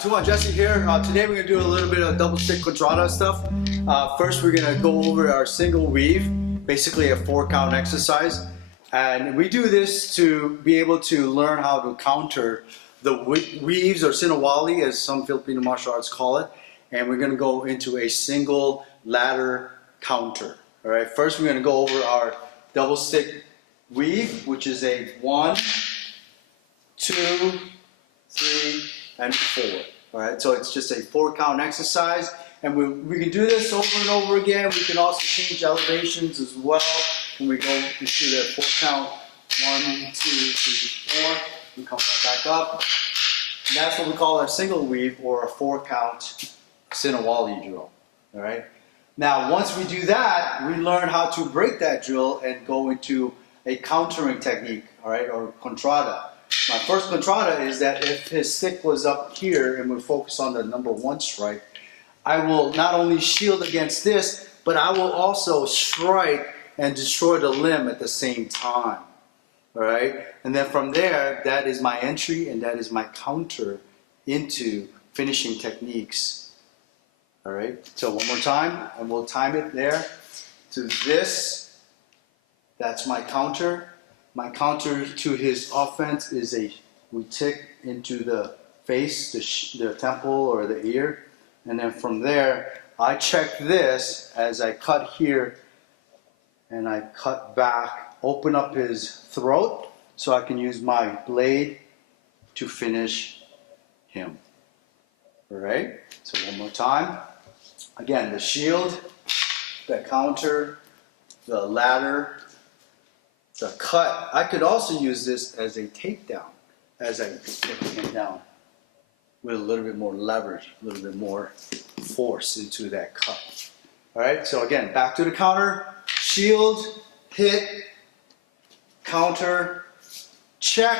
Tuhon Jesse here. Today we're going to do a little bit of double stick CONTRADA stuff. First we're going to go over our single weave, basically a 4-count exercise. And we do this to be able to learn how to counter the weaves or sinawali, as some Filipino martial arts call it. And we're going to go into a single ladder counter. All right. First we're going to go over our double stick weave, which is a 1, 2, 3, and 4. All right, so it's just a 4-count exercise, and we can do this over and over again. We can also change elevations as well when we go into the 4-count. 1, 2, 3, 4. We come right back up. And that's what we call our single weave or a 4-count sinawali drill. All right. Now, once we do that, we learn how to break that drill and go into a countering technique. All right, or CONTRADA. My first CONTRADA is that if his stick was up here and we focus on the number 1 strike, I will not only shield against this, but I will also strike and destroy the limb at the same time. All right? And then from there, that is my entry and that is my counter into finishing techniques. All right? So one more time, and we'll time it there to this. That's my counter. My counter to his offense is we tick into the face, the temple or the ear, and then from there I check this as I cut here and I cut back, open up his throat so I can use my blade to finish him. All right, so one more time. Again, the shield, the counter, the ladder, the cut. I could also use this as a takedown, as I take him down with a little bit more leverage, a little bit more force into that cut. All right, so again, back to the counter, shield, hit, counter, check,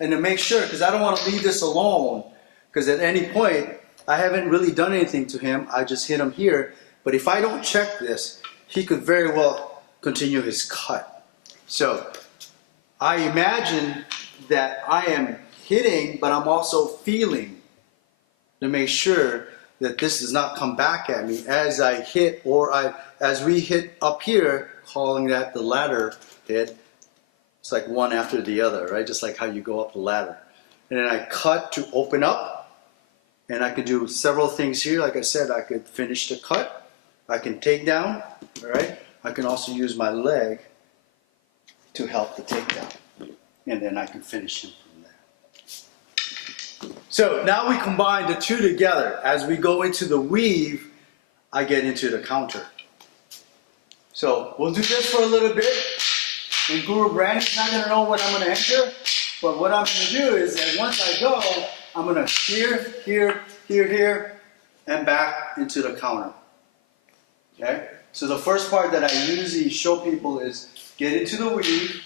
and to make sure, because I don't want to leave this alone, because at any point, I haven't really done anything to him, I just hit him here, but if I don't check this, he could very well continue his cut. So I imagine that I am hitting, but I'm also feeling to make sure that this does not come back at me as I hit, or as we hit up here, calling that the ladder hit. It's like one after the other, right? Just like how you go up the ladder. And then I cut to open up, and I could do several things here. Like I said, I could finish the cut. I can take down, all right? I can also use my leg to help the takedown, and then I can finish him from there. So now we combine the two together. As we go into the weave, I get into the counter. So we'll do this for a little bit, and Guru Brandy's not going to know what I'm going to enter, but what I'm going to do is that once I go, I'm going to here, here, here, here, and back into the counter. Okay? So the first part that I usually show people is get into the weave,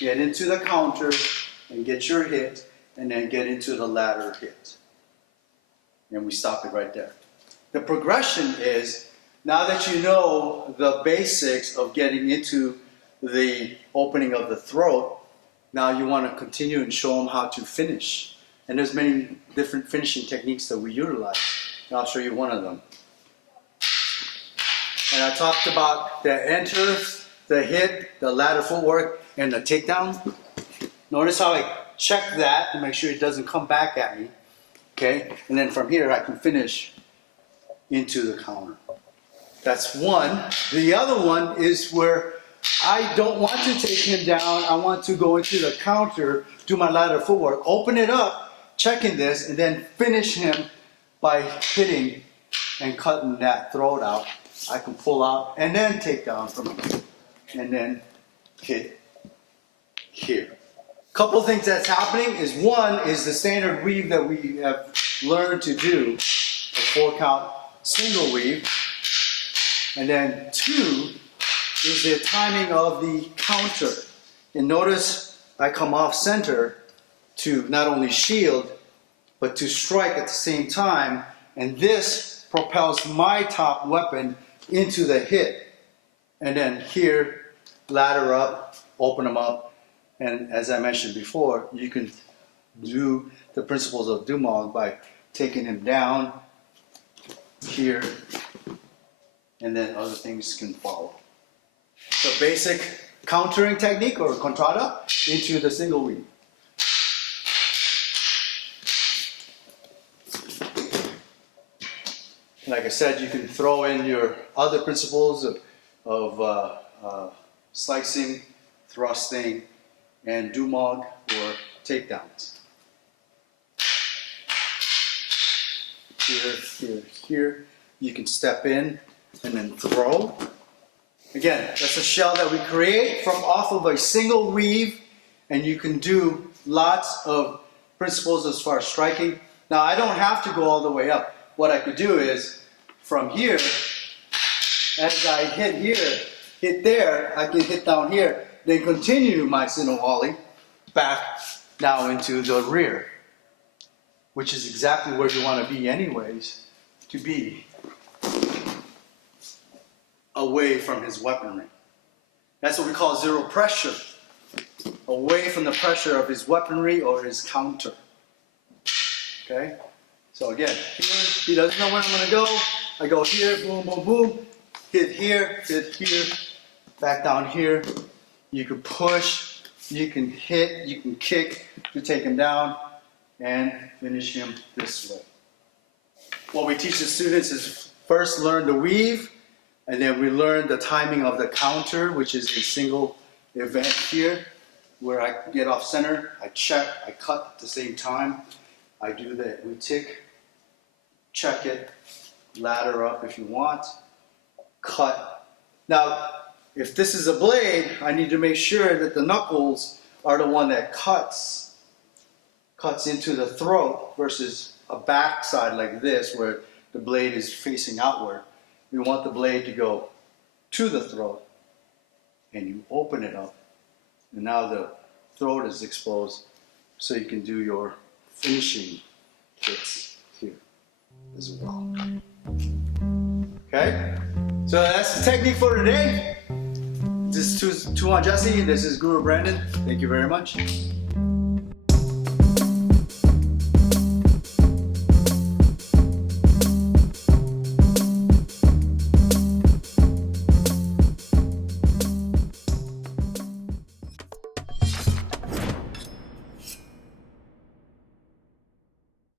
get into the counter, and get your hit, and then get into the ladder hit. And we stop it right there. The progression is, now that you know the basics of getting into the opening of the throat, now you want to continue and show them how to finish. And there's many different finishing techniques that we utilize. And I'll show you one of them. And I talked about the enter, the hit, the ladder footwork, and the takedown. Notice how I check that to make sure it doesn't come back at me. Okay? And then from here I can finish into the counter. That's one. The other one is where I don't want to take him down. I want to go into the counter, do my ladder footwork, open it up, checking this, and then finish him by hitting and cutting that throat out. I can pull out and then take down from him, and then hit here. Couple things that's happening is, one is the standard weave that we have learned to do, a 4-count single weave, and then 2 is the timing of the counter. And notice I come off center to not only shield, but to strike at the same time, and this propels my top weapon into the hit, and then here, ladder up, open them up, and as I mentioned before, you can do the principles of Dumog by taking him down here, and then other things can follow. So basic countering technique or contrada into the single weave. Like I said, you can throw in your other principles of slicing, thrusting, and Dumog or takedowns. Here, here, here. You can step in and then throw. Again, that's a shell that we create from off of a single weave, and you can do lots of principles as far as striking. Now, I don't have to go all the way up. What I could do is, from here, as I hit here, hit there, I can hit down here, then continue my sinawali back now into the rear, which is exactly where you want to be anyways, to be away from his weaponry. That's what we call zero pressure, away from the pressure of his weaponry or his counter. Okay? So again, here, he doesn't know where I'm going to go. I go here, boom, boom, boom, hit here, back down here. You can push, you can hit, you can kick to take him down and finish him this way. What we teach the students is first learn the weave, and then we learn the timing of the counter, which is a single event here, where I get off center, I check, I cut at the same time. I do the we tick, check it, ladder up if you want, cut. Now, if this is a blade, I need to make sure that the knuckles are the one that cuts into the throat versus a backside like this where the blade is facing outward. We want the blade to go to the throat, and you open it up, and now the throat is exposed, so you can do your finishing hits here as well. Okay, so that's the technique for today. This is Tuhon Jesse. This is Guru Brandon. Thank you very much.